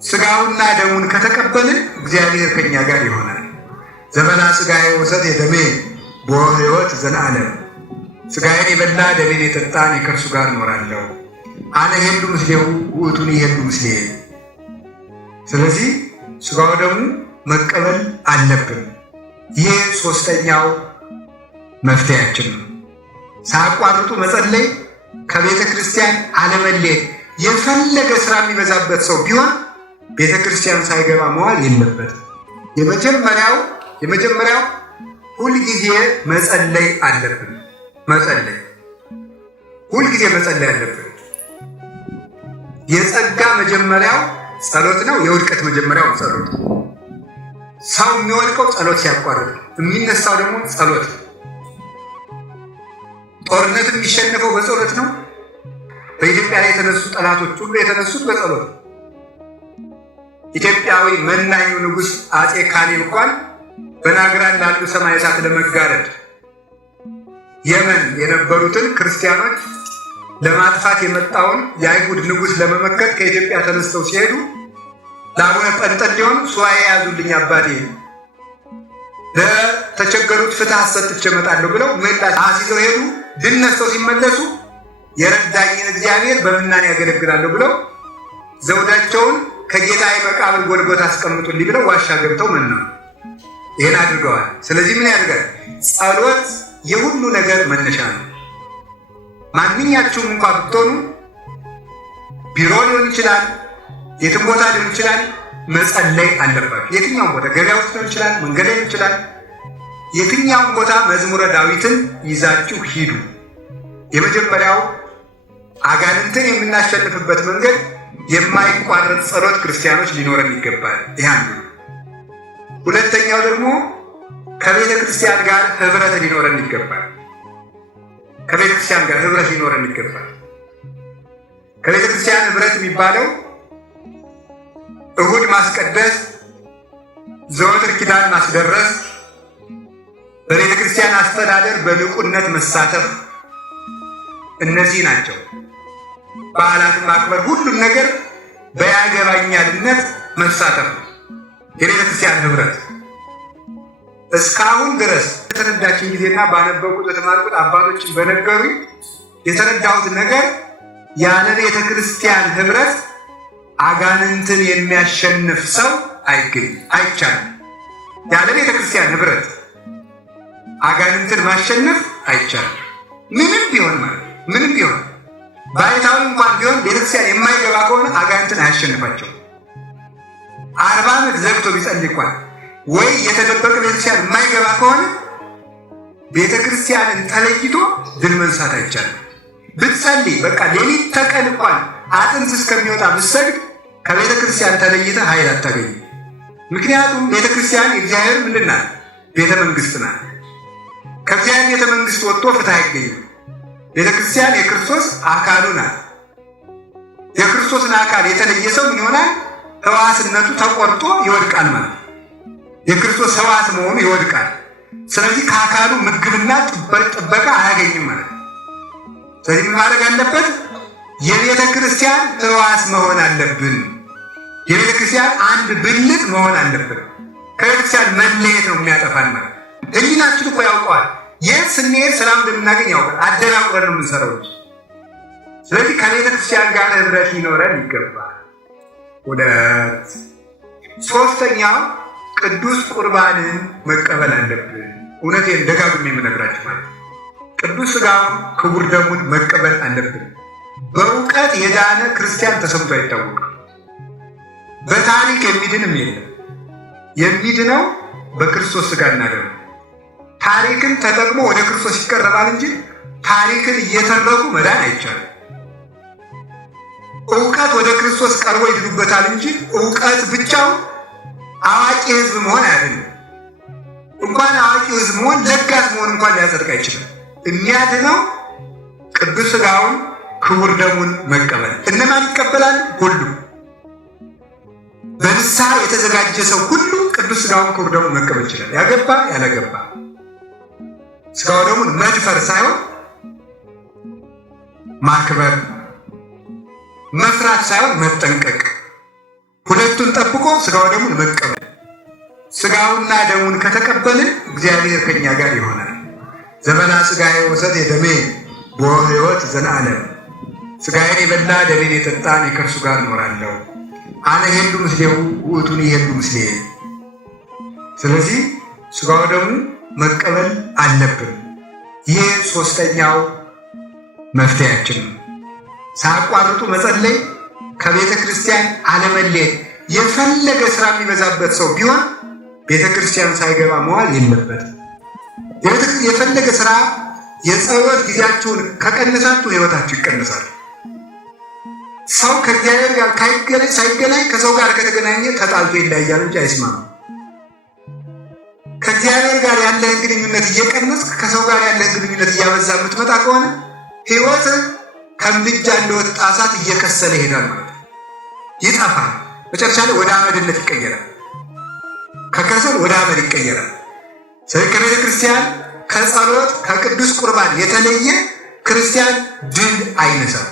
ስጋውና ደሙን ከተቀበልን እግዚአብሔር ከኛ ጋር ይሆናል። ዘበላ ስጋዬ ወሰት የደሜ በሕይወት ዘላለም ስጋዬን የበላ ደሜን የጠጣ እኔ ከእርሱ ጋር እኖራለሁ። አነ ሄዱ ምስሌሁ ውእቱኒ ይሄዱ ምስሌ። ስለዚህ ስጋው ደሙ መቀበል አለብን። ይህ ሶስተኛው መፍትሄያችን ነው። ሳያቋርጡ መጸለይ፣ ከቤተ ክርስቲያን አለመለየት። የፈለገ ስራ የሚበዛበት ሰው ቢሆን ቤተ ክርስቲያን ሳይገባ መዋል የለበትም። የመጀመሪያው ሁልጊዜ መጸለይ አለብን። ሁልጊዜ መጸለይ አለብን። የጸጋ መጀመሪያው ጸሎት ነው። የውድቀት መጀመሪያው ጸሎት ነው። ሰው የሚወድቀው ጸሎት ሲያቋርጥ፣ የሚነሳው ደግሞ ጸሎት ነው። ጦርነት የሚሸነፈው በጸሎት ነው። በኢትዮጵያ ላይ የተነሱ ጠላቶች ሁሉ የተነሱት በጸሎት ነው። ኢትዮጵያዊ መናኙ ንጉሥ አጼ ካሌብ እንኳን በናግራን ላሉ ሰማይ እሳት ለመጋረድ የመን የነበሩትን ክርስቲያኖች ለማጥፋት የመጣውን የአይሁድ ንጉሥ ለመመከት ከኢትዮጵያ ተነስተው ሲሄዱ ለአቡነ ጰንጠሌዎን ሱባዔ ያዙልኝ አባቴ፣ ለተቸገሩት ፍትሕ አሰጥቼ እመጣለሁ ብለው ምላሽ አስይዘው ሄዱ። ድል ነስተው ሲመለሱ የረዳኝን እግዚአብሔር በምናኔ ያገለግላለሁ ብለው ዘውዳቸውን ከጌታዬ መቃብር ጎልጎታ አስቀምጡልኝ ብለው ዋሻ ገብተው መነኑ። ይህን አድርገዋል። ስለዚህ ምን ያደርጋል? ጸሎት የሁሉ ነገር መነሻ ነው። ማንኛችሁም እንኳ ብትሆኑ ቢሮ ሊሆን ይችላል፣ የትም ቦታ ሊሆን ይችላል፣ መጸለይ አለባችሁ። የትኛውም ቦታ ገበያ ውስጥ ሊሆን ይችላል፣ መንገድ ሊሆን ይችላል። የትኛውም ቦታ መዝሙረ ዳዊትን ይዛችሁ ሂዱ። የመጀመሪያው አጋንንትን የምናሸንፍበት መንገድ የማይቋረጥ ጸሎት ክርስቲያኖች ሊኖረን ይገባል። ይህ አንዱ ነው። ሁለተኛው ደግሞ ከቤተ ክርስቲያን ጋር ህብረት ሊኖረን ይገባል። ከቤተ ክርስቲያን ጋር ህብረት ሊኖረን ይገባል። ከቤተ ክርስቲያን ህብረት የሚባለው እሁድ ማስቀደስ፣ ዘወትር ኪዳን ማስደረስ፣ በቤተ ክርስቲያን አስተዳደር በንቁነት መሳተፍ፣ እነዚህ ናቸው። በዓላትን ማክበር፣ ሁሉም ነገር በያገባኛልነት መሳተፍ ነው የቤተ ክርስቲያን ህብረት። እስካሁን ድረስ የተረዳችን ጊዜና ባነበብኩት የተማርኩት አባቶችን በነገሩ የተረዳሁት ነገር ያለ ቤተ ክርስቲያን ህብረት አጋንንትን የሚያሸንፍ ሰው አይቻልም። ያለ ቤተ ክርስቲያን ህብረት አጋንንትን ማሸነፍ አይቻልም። ምንም ቢሆን ማለት ምንም ቢሆን ባይታዊ እንኳን ቢሆን ቤተክርስቲያን የማይገባ ከሆነ አጋንንትን አያሸንፋቸው። 40 ዓመት ዘግቶ ቢጸልይ እንኳን ወይ የተደበቀ ቤተክርስቲያን የማይገባ ከሆነ ቤተክርስቲያንን ተለይቶ ድል መንሳት አይቻልም። ብትጸልይ በቃ ሌሊት ተቀን እንኳን አጥንት እስከሚወጣ ብትሰግድ ከቤተክርስቲያን ተለይተ ኃይል አታገኝም። ምክንያቱም ቤተክርስቲያን የእግዚአብሔር ምንድን ናት? ቤተ መንግስት ናት። ከእግዚአብሔር ቤተ መንግስት ወጥቶ ፍትህ አይገኝም። ቤተክርስቲያን የክርስቶስ አካሉ ናት። የክርስቶስን አካል የተለየ ሰው ምን ይሆናል? ሕዋስነቱ ተቆርጦ ይወድቃል ማለት ነው። የክርስቶስ ሕዋስ መሆኑ ይወድቃል። ስለዚህ ከአካሉ ምግብና ጥበቃ አያገኝም ማለት ነው። ስለዚህ ምን ማድረግ አለበት? የቤተ ክርስቲያን ሕዋስ መሆን አለብን። የቤተ ክርስቲያን አንድ ብልት መሆን አለብን። ከቤተ ክርስቲያን መለየት ነው የሚያጠፋን ማለት ነው። ሕሊናችን እኮ ያውቀዋል። የት ስንሄድ ሰላም እንደምናገኝ ያውቃል። አደናቁረን ነው የምንሰራው። ስለዚህ ከቤተ ክርስቲያን ጋር ህብረት ሊኖረን ይገባል። ሁለት ሶስተኛው ቅዱስ ቁርባንን መቀበል አለብን። እውነቴን ደጋግሜ የምነግራችሁ ማለት ነው። ቅዱስ ሥጋውን ክቡር ደሙን መቀበል አለብን። በእውቀት የዳነ ክርስቲያን ተሰምቶ አይታወቅም። በታሪክ የሚድንም የለም። የሚድነው በክርስቶስ ሥጋና ደሙ። ታሪክን ተጠቅሞ ወደ ክርስቶስ ይቀርባል እንጂ ታሪክን እየተረኩ መዳን አይቻልም። እውቀት ወደ ክርስቶስ ቀርቦ ይድኑበታል እንጂ እውቀት ብቻው አዋቂ ህዝብ መሆን አይደለም። እንኳን አዋቂ ህዝብ መሆን ለጋስ መሆን እንኳን ሊያጸድቅ አይችልም። የሚያድነው ቅዱስ ሥጋውን ክቡር ደሙን መቀበል። እነማን ይቀበላል? ሁሉ በንስሐ የተዘጋጀ ሰው ሁሉ ቅዱስ ሥጋውን ክቡር ደሙን መቀበል ይችላል። ያገባ ያላገባ ሥጋው ደሙን መድፈር ሳይሆን ማክበር፣ መፍራት ሳይሆን መጠንቀቅ፣ ሁለቱ ትምህርቱን ጠብቆ ስጋው ደሙን መቀበል። ስጋውና ደሙን ከተቀበልን እግዚአብሔር ከኛ ጋር ይሆናል። ዘበላ ስጋዬ ወሰት የደሜ በሕይወት ዘላለም፣ ስጋዬን የበላ ደሜን የጠጣ እኔ ከእርሱ ጋር እኖራለሁ። አነ ሄዱ ምስሌሁ ውእቱኒ ይሄዱ ምስሌ። ስለዚህ ስጋው ደሙ መቀበል አለብን። ይህ ሶስተኛው መፍትሄያችን ነው። ሳያቋርጡ መጸለይ፣ ከቤተ ክርስቲያን አለመለየት። የፈለገ ስራ የሚበዛበት ሰው ቢሆን ቤተ ክርስቲያን ሳይገባ መዋል የለበትም። የፈለገ ስራ የጸሎት ጊዜያችሁን ከቀነሳችሁ ህይወታችሁ ይቀነሳል። ሰው ከእግዚአብሔር ጋር ሳይገናኝ ከሰው ጋር ከተገናኘ ተጣልቶ ይለያያል እንጂ አይስማማም። ከእግዚአብሔር ጋር ያለህን ግንኙነት እየቀነስክ ከሰው ጋር ያለህን ግንኙነት እያበዛ የምትመጣ ከሆነ ህይወት ከምድጃ እንደወጣ እሳት እየከሰለ ይሄዳል ማለት ነው። ይጠፋል። መጨረሻ ላይ ወደ አመድነት ይቀየራል። ከከሰል ወደ አመድ ይቀየራል። ስለዚህ ከቤተ ክርስቲያን ከጸሎት ከቅዱስ ቁርባን የተለየ ክርስቲያን ድል አይነሳም።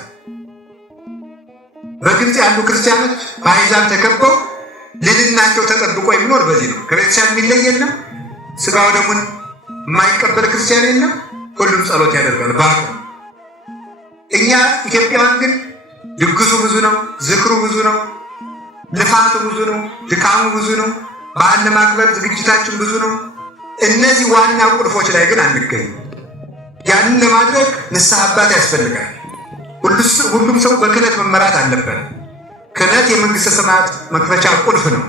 በግብፅ ያሉ ክርስቲያኖች በአሕዛብ ተከበው ልዕልናቸው ተጠብቆ የሚኖር በዚህ ነው። ከቤተክርስቲያን የሚለይ የለም። ስጋው ደሙን የማይቀበል ክርስቲያን የለም። ሁሉም ጸሎት ያደርጋል ባቁ። እኛ ኢትዮጵያውያን ግን ድግሱ ብዙ ነው፣ ዝክሩ ብዙ ነው፣ ልፋቱ ብዙ ነው፣ ድካሙ ብዙ ነው፣ በዓል ለማክበር ዝግጅታችን ብዙ ነው። እነዚህ ዋና ቁልፎች ላይ ግን አንገኝም። ያንን ለማድረግ ንስሐ አባት ያስፈልጋል። ሁሉም ሰው በክህነት መመራት አለበት። ክህነት የመንግስተ ሰማያት መክፈቻ ቁልፍ ነው።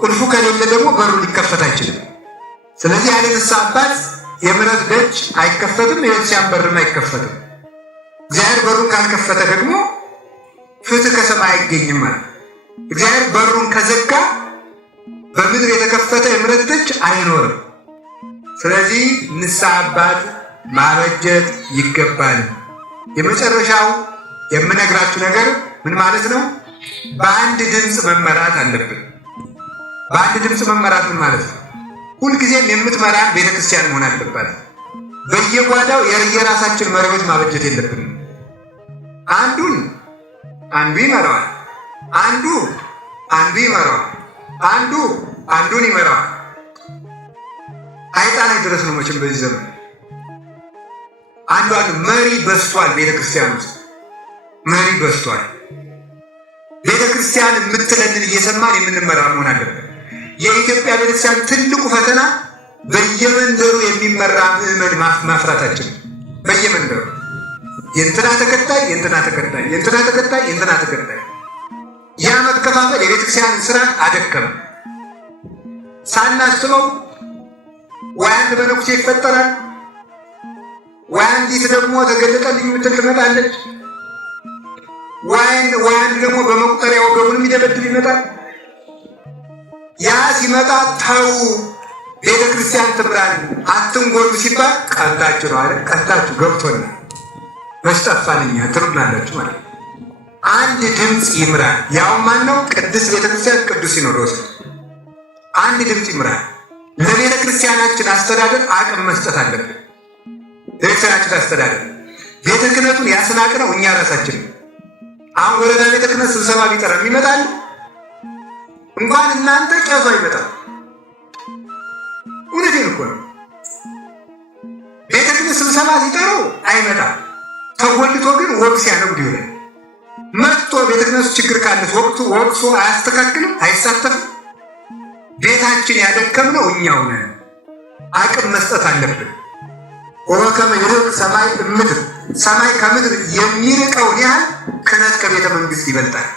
ቁልፉ ከሌለ ደግሞ በሩ ሊከፈት አይችልም። ስለዚህ ያለ ንስሐ አባት የምሕረት ደጅ አይከፈትም፣ የቤተክርስቲያን በርም አይከፈትም። እግዚአብሔር በሩን ካልከፈተ ደግሞ ፍትህ ከሰማይ አይገኝም ማለት። እግዚአብሔር በሩን ከዘጋ በምድር የተከፈተ የምሕረት ደጅ አይኖርም። ስለዚህ ንስሐ አባት ማበጀት ይገባል። የመጨረሻው የምነግራችሁ ነገር ምን ማለት ነው? በአንድ ድምፅ መመራት አለብን። በአንድ ድምፅ መመራት ምን ማለት ነው? ሁልጊዜም የምትመራን ቤተክርስቲያን መሆን አለባት። በየጓዳው የራሳችን መሪዎች ማበጀት የለብንም። አንዱ ይመራዋል፣ አንዱ ይመራዋል፣ አንዱን ይመራዋል። አይጣ ላይ ድረስ ነው መቼም በዚህ ዘመን አንዱ መሪ በዝቷል። ቤተክርስቲያን ውስጥ መሪ በዝቷል። ቤተክርስቲያን የምትለንን እየሰማን የምንመራ መሆን አለብን። የኢትዮጵያ ቤተክርስቲያን ትልቁ ፈተና በየመንደሩ የሚመራ ምዕመን ማፍራታችን። በየመንደሩ የእንትና ተከታይ የእንትና ተከታይ የእንትና ተከታይ የእንትና ተከታይ፣ ያ መከፋፈል የቤተክርስቲያን ስራ አደከመ። ሳናስበው ወይ አንድ መነኩሴ ይፈጠራል፣ ወይ አንዲት ደግሞ ተገለጠልኝ የምትል ትመጣለች፣ ወይ አንድ ደግሞ በመቁጠሪያ ወገቡን የሚደበድብ ይመጣል። ያ ሲመጣ ተው ቤተክርስቲያን ትምራን አትንጎዱ ሲባል ቀንታችሁ ነው አለ። ቀንታችሁ ገብቶና መስጠፋንኛ ትሩናላችሁ ማለት ነው። አንድ ድምፅ ይምራል። ያው ማን ነው? ቅድስት ቤተክርስቲያን ቅዱስ ሲኖዶስ አንድ ድምፅ ይምራል። ለቤተክርስቲያናችን አስተዳደር አቅም መስጠት አለብን። ቤተክርስቲያናችን አስተዳደር ቤተ ክህነቱን ያስናቅነው እኛ ራሳችን። አሁን ወረዳ ቤተ ክህነት ስብሰባ ቢጠራ ይመጣል? እንኳን እናንተ ቄሱ አይመጣም። እውነቴን እኮ ነው። ቤተ ክህነት ስብሰባ ሲጠሩ አይመጣም። ተጎልቶ ግን ወግ ሲያነጉድ ይውላል። መጥቶ ቤተ ክህነቱ ችግር ካለስ ወቅቱ አያስተካክልም፣ አይሳተፍም። ቤታችን ያደከምነው እኛው ነን። አቅም መስጠት አለብን። ወከመ ይርቅ ሰማይ እምድር፣ ሰማይ ከምድር የሚርቀውን ያህል ክህነት ከቤተ መንግስት ይበልጣል።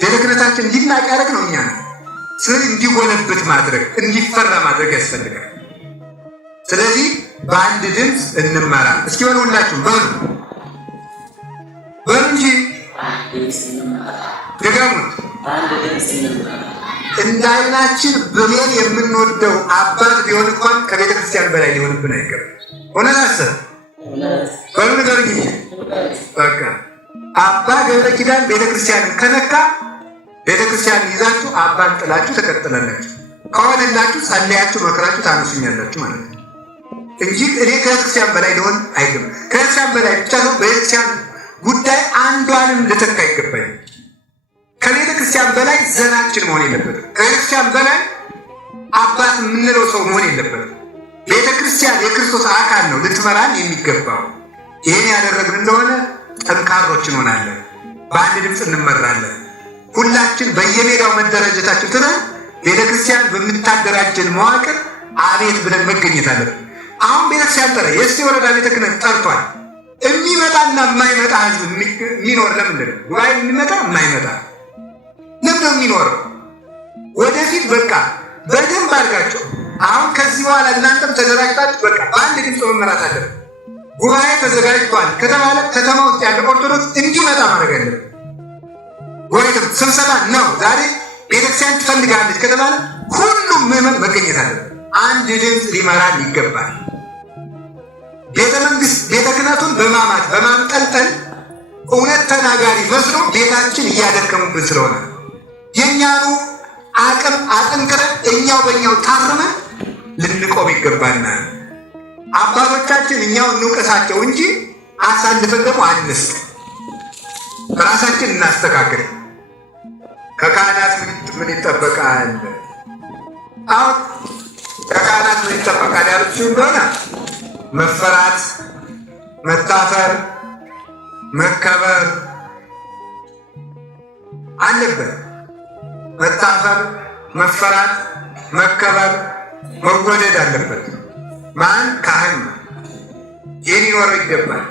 ቤተ ክህነታችን እንዲናቅ ያደረግነው እኛ ነን። ስለዚህ እንዲጎለብት ማድረግ እንዲፈራ ማድረግ ያስፈልጋል። ስለዚህ በአንድ ድምፅ እንመራ። እስኪ በሉ ሁላችሁ በሉ እንጂ ድገሙት። እንደ ዓይናችን ብሌን የምንወደው አባት ቢሆን እንኳን ከቤተ ክርስቲያን በላይ ሊሆንብን አይገባም። እውነት አሰብ በሉ ንገሩኝ እንጂ በቃ አባ ገብረ ኪዳን ቤተ ክርስቲያንን ከነካ ቤተ ክርስቲያን ይዛችሁ አባን ጥላችሁ ተቀጥላላችሁ። ከሆነላችሁ ጸለያችሁ መከራችሁ ታነሱኛላችሁ ማለት ነው እንጂ እኔ ከቤተክርስቲያን በላይ ሊሆን አይገባም። ከቤተክርስቲያን በላይ ብቻ ነው። በቤተክርስቲያን ጉዳይ አንዷንም ልተካ አይገባኝ። ከቤተ ክርስቲያን በላይ ዘራችን መሆን የለበትም። ከቤተ ክርስቲያን በላይ አባት የምንለው ሰው መሆን የለበትም። ቤተ ክርስቲያን የክርስቶስ አካል ነው፣ ልትመራን የሚገባው። ይህን ያደረግን እንደሆነ ጠንካሮች እንሆናለን፣ በአንድ ድምፅ እንመራለን። ሁላችን በየሜዳው መደራጀታችን ትተን ቤተ ክርስቲያን በምታደራጀን መዋቅር አቤት ብለን መገኘት አለብን። አሁን ቤተክርስቲያን ጠረ የእስቴ ወረዳ ቤተ ክህነት ጠርቷል። የሚመጣና የማይመጣ ህዝብ የሚኖር ለምንድን ነው? ጉባኤ የሚመጣ የማይመጣ ለምንድን ነው የሚኖረው? ወደፊት በቃ በደንብ አድርጋቸው። አሁን ከዚህ በኋላ እናንተም ተደራጅታችሁ በቃ በአንድ ድምፅ መመራት አለብን። ጉባኤ ተዘጋጅቷል ከተባለ ከተማ ውስጥ ያለ ኦርቶዶክስ እንዲመጣ ማድረግ አለብን። ወይም ስብሰባ ነው ዛሬ ቤተክርስቲያን ትፈልጋለች ከተባለ ሁሉም ምዕመን መገኘት አለብን። አንድ ድምፅ ሊመራን ይገባል። ቤተ መንግስት ቤተ ክህነቱን በማማት በማንጠልጠል እውነት ተናጋሪ መስሎ ቤታችን እያደከሙብን ስለሆነ የእኛኑ አቅም አጠንክረን እኛው በእኛው ታርመን ልንቆም ይገባናል። አባቶቻችን እኛው እንውቀሳቸው እንጂ አሳልፈን ደግሞ አንስጥ። ራሳችን እናስተካክል። ከካህናት ምን ይጠበቃል? አሁን ከካህናት ምን ይጠበቃል ያሉት እንደሆነ መፈራት፣ መታፈር፣ መከበር አለበት። መታፈር፣ መፈራት፣ መከበር፣ መወደድ አለበት። ማን? ካህን ነው። ይህን ሊኖረው ይገባል።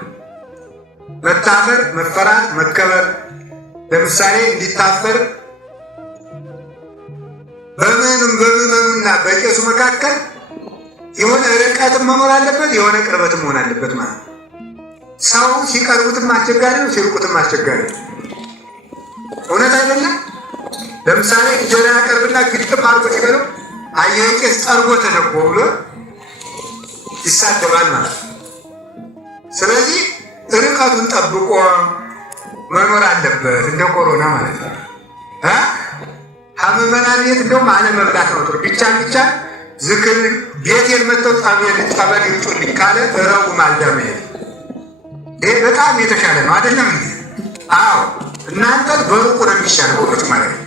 መታፈር፣ መፈራት፣ መከበር። ለምሳሌ እንዲታፈር በምዕመኑና በቄሱ መካከል የሆነ ርቀትም መኖር አለበት፣ የሆነ ቅርበትም መሆን አለበት ማለት ነው። ሰው ሲቀርቡትም አስቸጋሪ ነው፣ ሲርቁትም አስቸጋሪ ነው። እውነት አይደለም? ለምሳሌ እንጀራ ያቀርብና ግጥም አድርጎ ሲቀርብ አየህ ቄስ ጠርጎ ተነቆ ብሎ ይሳደባል ማለት ነው። ስለዚህ ርቀቱን ጠብቆ መኖር አለበት፣ እንደ ኮሮና ማለት ነው። ከምዕመናን ቤት እንደውም አለመብላት ነው ጥሩ። ብቻ ዝክር ቤቴን መጥተው ጸበል ይውጡልኝ ካለ ረቡዕ ማልዳ መሄድ ይሄ በጣም የተሻለ ነው። አይደለም እንዴ? አዎ፣ እናንተ በሩቁ ነው የሚሻለው ወሮች ማለት ነው።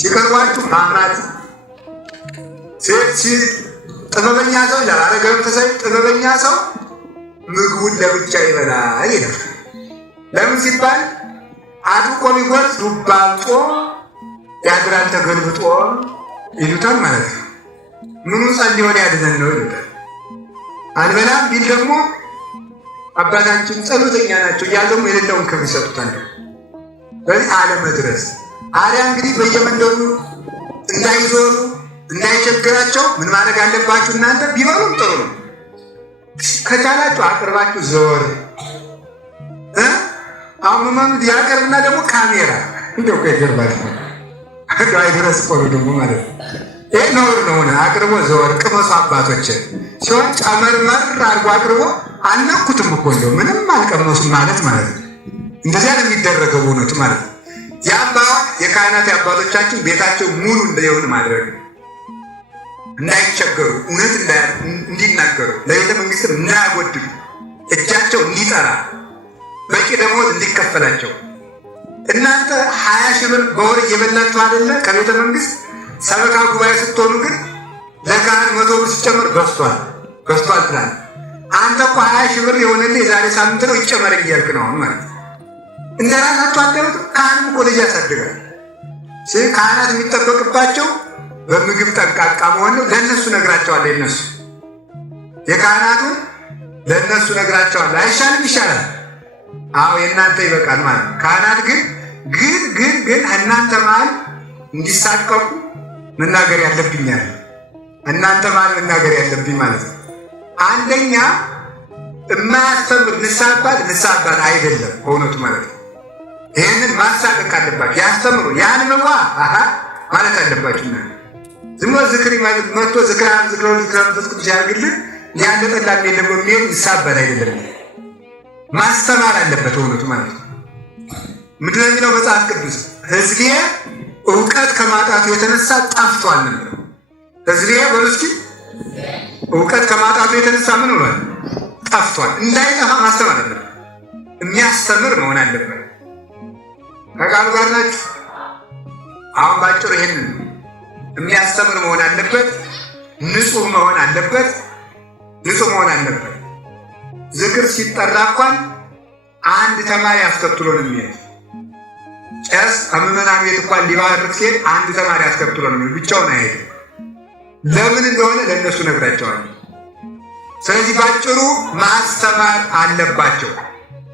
ሲቀርቧችሁ ማምራት ጥበበኛ ሰው ይላል አረጋዊ ተሳይ ጥበበኛ ሰው ምግቡን ለብቻ ይበላል ይላል። ለምን ሲባል አጥቆ ቢጎርስ ዱባልጦ ያድራል ተገልብጦ ይሉታል ማለት ነው። ምኑ ጸልዮ ሊያድነን ነው ይሉታል። አልበላም ቢል ደግሞ አባታችን ጸሎተኛ ናቸው እያሉ የሌለውን ክብር ይሰጡታል። በዚህ አለመድረስ አሪያ እንግዲህ በየመንደሩ እንዳይዞሩ እንዳይቸግራቸው ምን ማድረግ አለባችሁ? እናንተ ቢበሉም ጥሩ ነው። ከቻላችሁ አቅርባችሁ ዘወር አሁን መኑ ያቀርብና ደግሞ ካሜራ እንደው ከጀርባችሁ እንደው አይድረስ ቆሎ ደግሞ ማለት ነው። ይሄ ነውር ነው። አቅርቦ ዘወር ቅመሱ አባቶች ሲሆን ጨመርመር አድርጎ አቅርቦ አልነኩትም እኮ እንደው ምንም አልቀመሱም ማለት ነው። እንደዚያ ነው የሚደረገው እውነቱ ማለት ነው። ያባ የካህናት አባቶቻችን ቤታቸው ሙሉ እንደሆነ ማድረግ እንዳይቸገሩ እውነት እንዲናገሩ ለቤተ መንግስትም እንዳያጎድሉ እጃቸው እንዲጠራ በቂ ደሞዝ እንዲከፈላቸው። እናንተ 20 ሺህ ብር በወር እየበላችሁ አይደለ? ከቤተ መንግስት ሰበካ ጉባኤ ስትሆኑ ግን ለካህን 100 ብር ሲጨመር በስቷል ትላለህ። አንተ እኮ 20 ሺህ ብር የሆነልህ የዛሬ ሳምንት ነው ይጨመር እያልክ ነው ማለት እንደ ራሳቸው አደረጉ። ካህንም እኮ ልጅ ያሳድጋል። ካህናት የሚጠበቅባቸው በምግብ ጠንቃቃ መሆን ነው። ለእነሱ ነግራቸዋለሁ። የነሱ የካህናቱን ለእነሱ ነግራቸዋለሁ። አይሻልም? ይሻላል። አዎ የእናንተ ይበቃል ማለት ነው። ካህናት ግን እናንተ መሀል እንዲሳቀቁ መናገር ያለብኛል። እናንተ መሀል መናገር ያለብኝ ማለት ነው። አንደኛ የማያስተምር ንስሐ አባት አይደለም በእውነቱ ማለት ነው። ይህንን ማሳቀቅ አለባችሁ። ያስተምሩ ያን መዋ ማለት አለባችሁና ዝም ብሎ ዝክር መጥቶ ዝክር መንፈስ ቅዱስ ያድርግልን ሊያንጠላም የለም የሚሄድ ንስሐ አባት አይደለም። ማስተማር አለበት እውነቱ ማለት ነው። ምንድን ነው የሚለው መጽሐፍ ቅዱስ? ሕዝቤ እውቀት ከማጣቱ የተነሳ ጠፍቷል ነው የሚለው። ሕዝቤ በሉ እስኪ እውቀት ከማጣቱ የተነሳ ምን ሆኗል? ጠፍቷል። እንዳይጠፋ ማስተማር አለበት። የሚያስተምር መሆን አለበት። ከቃሉ ጋር ናችሁ? አሁን ባጭሩ ይሄንን የሚያስተምር መሆን አለበት። ንጹህ መሆን አለበት። ዝክር ሲጠራ እንኳን አንድ ተማሪ አስከትሎ ነው የሚሄድ። ቄስ ከምዕመናን ቤት እንኳን ሊባርክ ሲሄድ አንድ ተማሪ አስከትሎ ነው የሚሄድ፣ ብቻውን አይሄድም። ለምን እንደሆነ ለእነሱ ነግራቸዋል። ስለዚህ ባጭሩ ማስተማር አለባቸው።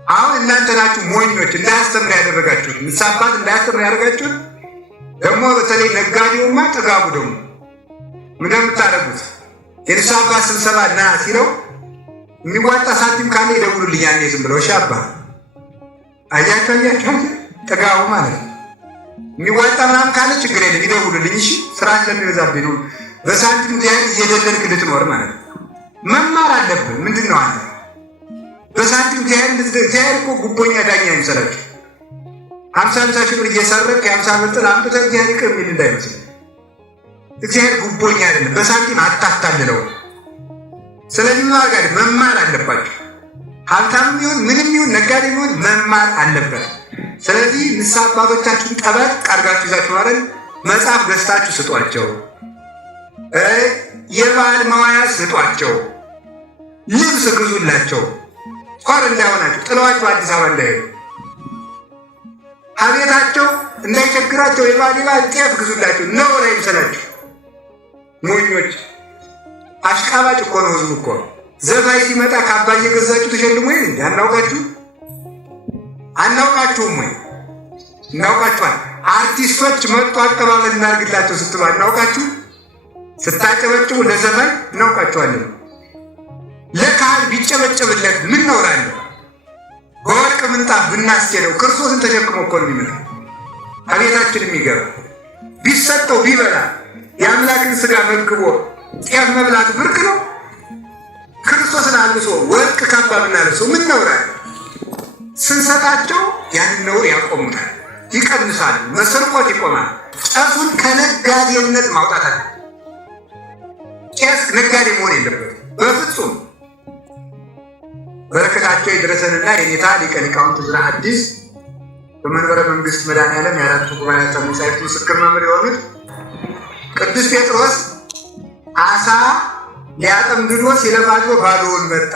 አሁን እናንተ ናችሁ ሞኞች እንዳያስተምር ያደረጋችሁት፣ ንስሐ አባት እንዳያስተምር ያደረጋችሁት። ደግሞ በተለይ ነጋዴውማ ጥጋቡ ደግሞ እንደምታደርጉት የንስሐ አባት ስብሰባ ና ሲለው የሚዋጣ ሳንቲም ካለ ይደውሉልኛል ዝም ብለው። እሺ አባ አያቸው ጥጋቡ ማለት ነው። የሚዋጣ ምናምን ካለ ችግር የለም ይደውሉልኝ። እሺ ስራ ስለሚበዛብኝ ነው። በሳንቲም እየደለልክ ልትኖር ማለት ነው። መማር አለብን። ምንድን ነው አንተ በሳንቲም እግዚአብሔር እኮ ጉቦኛ ዳኛ አይምሰላችሁ። 50 ሺህ ብር እየሰረቅ የ50 ብር ጥል አምጥተህ እግዚአብሔር ይቅር የሚል እንዳይመስል። እግዚአብሔር ጉቦኛ አይደለም። በሳንቲም አታታልለው። ስለዚህ መማር አለባችሁ። ሀብታምም ይሁን ምንም ይሁን ነጋዴ ይሁን መማር አለበት። ስለዚህ ንስሐ አባቶቻችሁን ጠበቅ አድርጋችሁ ይዛችሁ ማለት መጽሐፍ ገዝታችሁ ስጧቸው፣ የበዓል መዋያ ስጧቸው፣ ልብስ ግዙላቸው። ኳር እንዳይሆናቸው ጥለዋቸው አዲስ አበባ እንዳይሄዱ አቤታቸው እንዳይቸግራቸው የበዓል ጤፍ ግዙላቸው። ነውር አይምሰላችሁ ሞኞች። አሽቃባጭ እኮ ነው ህዝቡ እኮ። ዘፋኝ ሲመጣ ካባ እየገዛችሁ ተሸልሞ ይል እንዲ አናውቃችሁም ወይ? እናውቃችኋል። አርቲስቶች መጡ አቀባበል እናርግላቸው ስትሉ አናውቃችሁ? ስታጨበጭቡ ለዘፋኝ እናውቃችኋለን። ለካህን ቢጨበጨብለት ምን ነውራለሁ? በወርቅ ምንጣፍ ብናስኬደው ክርስቶስን ተሸክሞ እኮ ነው የሚመጣው ከቤታችን የሚገባ። ቢሰጠው ቢበላ የአምላክን ስጋ መግቦ ጤፍ መብላት ብርቅ ነው? ክርስቶስን አልብሶ ወርቅ ካባ ብናለብሰው ምን ነውራል? ስንሰጣቸው ያንን ነውር ያቆሙታል፣ ይቀንሳሉ፣ መስርቆት ይቆማል። ቄሱን ከነጋዴነት ማውጣት አለ። ቄስ ነጋዴ መሆን የለበትም በፍጹም። በረከታቸው ይድረሰንና የኔታ ሊቀ ሊቃውንት ዕዝራ ሐዲስ በመንበረ መንግስት መድኃኔዓለም የአራቱ ጉባኤያት መጻሕፍት ምስክር መምህር የሆኑት ቅዱስ ጴጥሮስ አሳ ሊያጠምድዶ ሲለማዶ ባዶውን መጣ።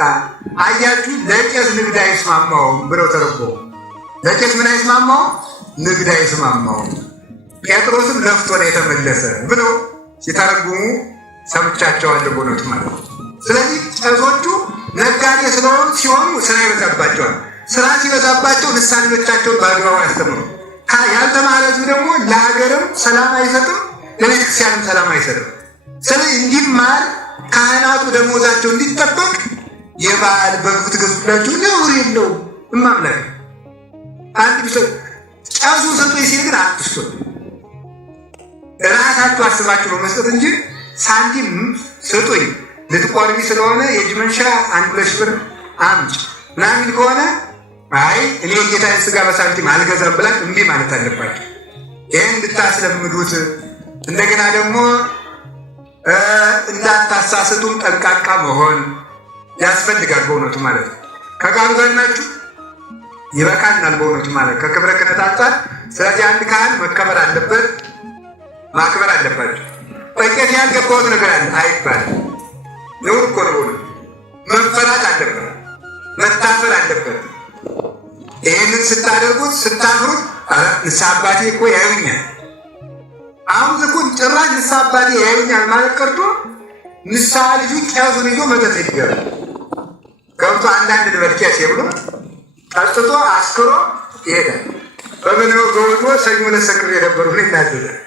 አያችሁ ለቄስ ንግድ አይስማማውም ብለው ተረጎሙ። ለቄስ ምን አይስማማውም? ንግድ አይስማማውም። ጴጥሮስም ለፍቶ ነው የተመለሰ ብለው ሲተረጉሙ ሰምቻቸዋለሁ በእውነቱ ማለት ነው። ስለዚህ ቄሶቹ ነጋዴ ሲሆኑ ስራ ይበዛባቸዋል። ስራ ሲበዛባቸው ልሳኖቻቸውን በአግባቡ ያስተምሩ። ያልተማረ ሕዝብ ደግሞ ለሀገርም ሰላም አይሰጥም፣ ለቤተክርስቲያንም ሰላም አይሰጥም። ስለዚህ እንዲማር ካህናቱ ደሞዛቸው እንዲጠበቅ የበዓል በግ ብትገዙላቸው ነውር የለውም። እማምላክ አንድ ቄሱ ሰጡኝ ሲል ግን አትስጡ። ራሳችሁ አስባችሁ ነው መስጠት እንጂ ሳንቲም ስጡኝ ልትቆርቢ ስለሆነ የእጅ መንሻ 1-2 ብር አምጭ ምናምን ከሆነ አይ እኔ ጌታዬን ስጋ በሳንቲም አልገዛም ብላችሁ እምቢ ማለት አለባችሁ። ይህን እንድታስለምዱት እንደገና ደግሞ እንዳታሳስቱም ጠንቃቃ መሆን ያስፈልጋል በእውነቱ ማለት ነው። ከቃሉ ጋር ናችሁ ይበቃናል በእውነቱ ማለት ከክብረ ክህነት አንጻር። ስለዚህ አንድ ካህን መከበር አለበት፣ ማክበር አለባቸው። በቄስ ያልገባሁት ነገር አለ አይባልም። ነውር እኮ ነው። መፈራት አለበት፣ መታፈር አለበት። ይህንን ስታደርጉት ስታፍሩት ንስሐ አባቴ እኮ ያዩኛል። አሁን እኮ ጭራሽ ንስሐ አባቴ ያዩኛል ማለት ቀርቶ ንስሐ ልጁ ቄሱን ይዞ መጠጥ ይገባል። ገብቶ አንዳንድ ልበል ቄስ ብሎ ጠጥቶ አስክሮ ይሄዳል። በምንው ገውቶ ሰኞ ለሰክር የነበሩ ይናዘዛል።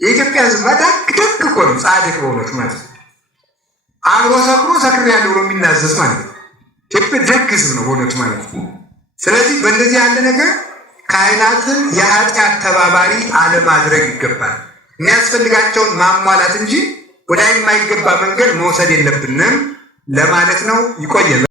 የኢትዮጵያ ሕዝብ ደግ እኮ ነው፣ ጻድቅ በእውነቱ ማለት ነው። አብሮ ሰክሮ ሰክር ያለው ብሎ የሚናዘዝ ማለት ነው። ኢትዮጵያ ደግ ሕዝብ ነው በእውነቱ ማለት ነው። ስለዚህ በእንደዚህ ያለ ነገር ካህናትን የኃጢአት ተባባሪ አለማድረግ ይገባል። የሚያስፈልጋቸውን ማሟላት እንጂ ወደ የማይገባ መንገድ መውሰድ የለብንም ለማለት ነው። ይቆየን።